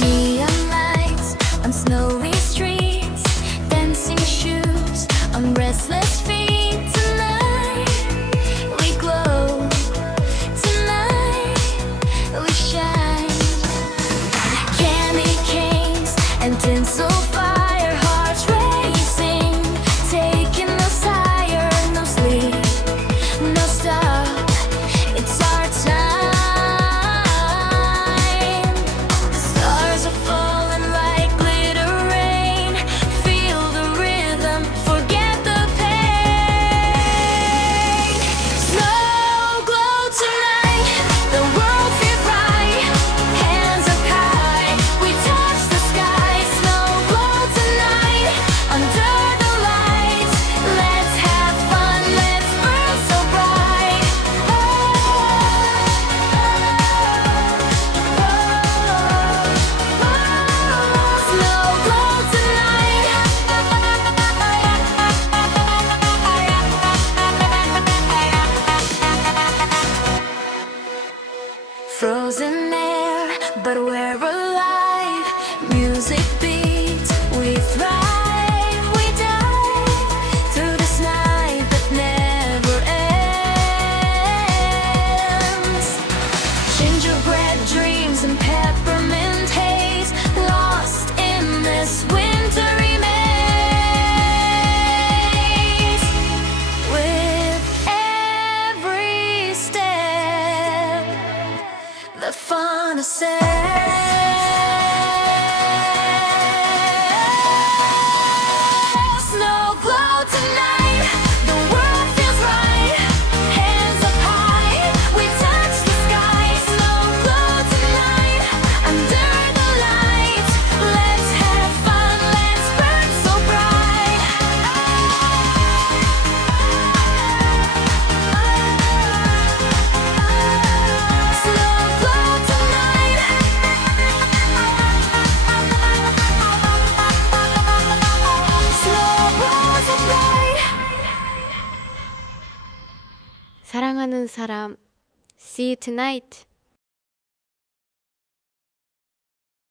Neon lights on snowy streets, dancing shoes on restless feet. Tonight we glow, tonight we shine. Candy canes and tinsel fire, hearts racing, taking us higher. No sleep, no stop, it's our time. The stars are falling like glitter rain. Feel the rhythm, forget the pain. Snow glow tonight, the world feels right. Hands up high, we touch the sky. Snow glow tonight, under the lights. Let's have fun, let's burn so bright. Snow glow tonight. Frozen air, but we're alive. Music beats, we thrive. We dive through this night that never ends. Gingerbread dreams and peppermint haze, lost in this wintry maze. With every step, the fun is set. Snow glow tonight, the world feels right. Hands up high, we touch the sky. Snow glow tonight, under the lights. Let's have fun, let's burn so bright. Snow glow tonight. Snow glow so bright. 사랑하는 사람, see you tonight.